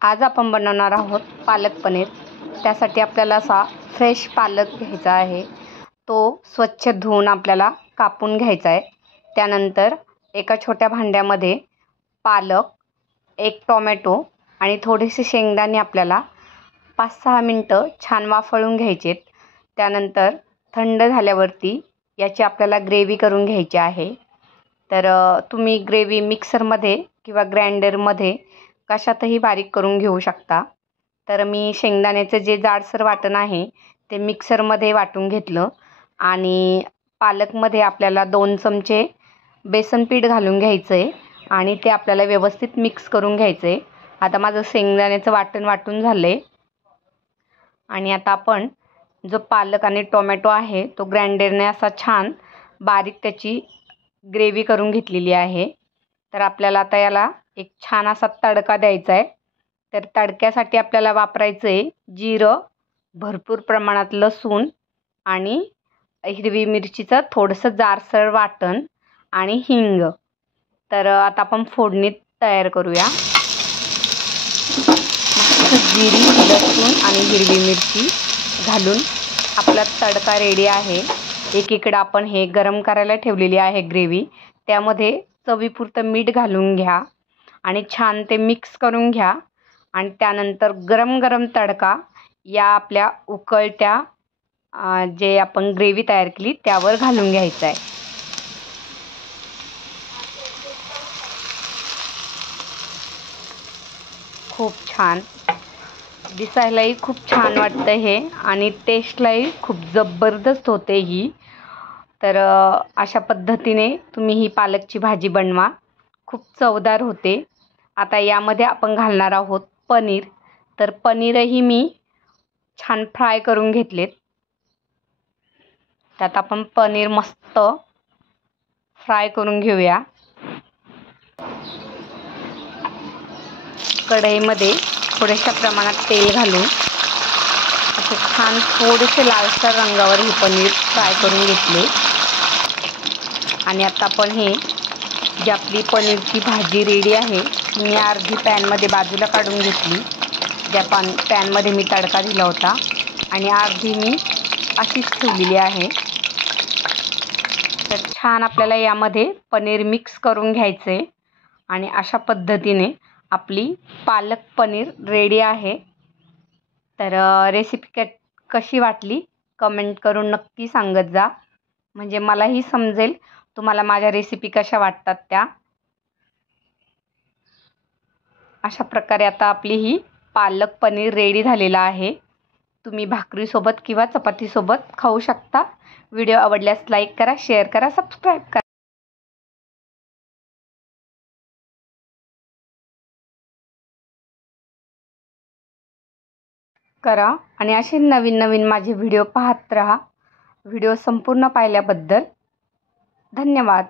आज आपण बनवणार आहोत पालक पनीर। त्यासाठी आपल्याला असा फ्रेश पालक घ्यायचा आहे। तो स्वच्छ धुवून आपल्याला कापून घ्यायचा आहे। त्यानंतर एका छोट्या भांड्यामध्ये पालक, एक टोमॅटो आणि थोडेसे शेंगदाणे आपल्याला 5-6 मिनिटं छान वाफळून घ्यायचे। त्यानंतर थंड झाल्यावरती याची आपल्याला ग्रेव्ही करून घ्यायची आहे। तर तुम्ही ग्रेव्ही मिक्सरमध्ये किंवा ग्राइंडरमध्ये कशातही बारीक करून घेऊ शकता। तर मी शेंगदाण्याचं जे जाडसर वाटण आहे ते मिक्सरमध्ये वाटून घेतलं आणि पालकमध्ये आपल्याला 2 चमचे बेसन पीठ घालून घ्यायचं आहे आणि ते आपल्याला व्यवस्थित मिक्स करून घ्यायचं आहे। आता माझं शेंगदाण्याचं वाटण वाटून झालं आहे आणि आता आपण जो पालक आणि टोमॅटो आहे तो ग्राइंडरने असा छान बारीक त्याची ग्रेव्ही करून घेतलेली आहे। तर आपल्याला आता याला एक छान असा तडका द्यायचा आहे। तर तडक्यासाठी आपल्याला वापरायचं आहे जिरं, भरपूर प्रमाणात लसूण आणि हिरवी मिरचीचं थोडंसं जाडसर वाटण आणि हिंग। तर आता आपण फोडणी तयार करूया। जिरी, लसूण आणि हिरवी मिरची घालून आपला तडका रेडी आहे। एकीकडे आपण हे गरम करायला ठेवलेली आहे ग्रेव्ही, त्यामध्ये चवीपुरतं मीठ घालून घ्या आणि छान ते मिक्स करून घ्या आणि त्यानंतर गरम गरम तडका या आपल्या उकळत्या जे आपण ग्रेव्ही तयार केली त्यावर घालून घ्यायचा आहे। खूप छान दिसायलाही खूप छान वाटतं हे आणि टेस्टलाही खूप जबरदस्त होते ही। तर अशा पद्धतीने तुम्ही ही पालकची भाजी बनवा, खूप चवदार होते। आता यामध्ये आपण घालणार आहोत पनीर। तर पनीरही मी छान फ्राय करून घेतलेत। त्यात आपण पनीर मस्त फ्राय करून घेऊया। कढईमध्ये थोड्याशा प्रमाणात तेल घालून असे छान थोडेसे लालसर रंगावर हे पनीर फ्राय करून घेतले आणि आता आपण हे जी आपली पनीरची भाजी रेडी आहे मी अर्धी पॅनमध्ये बाजूला काढून घेतली। ज्या पॅनमध्ये मी तडका दिला होता आणि अर्धी मी अशीच ठेवलेली आहे। तर छान आपल्याला यामध्ये पनीर मिक्स करून घ्यायचं आहे आणि अशा पद्धतीने आपली पालक पनीर रेडी आहे। तर रेसिपी कशी वाटली कमेंट करून नक्की सांगत जा, म्हणजे मलाही समजेल तुम्हाला माझ्या रेसिपी कशा वाटतात त्या। अशा प्रकारे आता आपली ही पालक पनीर रेडी झालेला आहे। तुम्ही भाकरीसोबत किंवा चपातीसोबत खाऊ शकता। व्हिडिओ आवडल्यास लाईक करा, शेअर करा, सबस्क्राईब करा आणि असे नवीन नवीन माझे व्हिडिओ पाहत राहा। व्हिडिओ संपूर्ण पाहिल्याबद्दल धन्यवाद।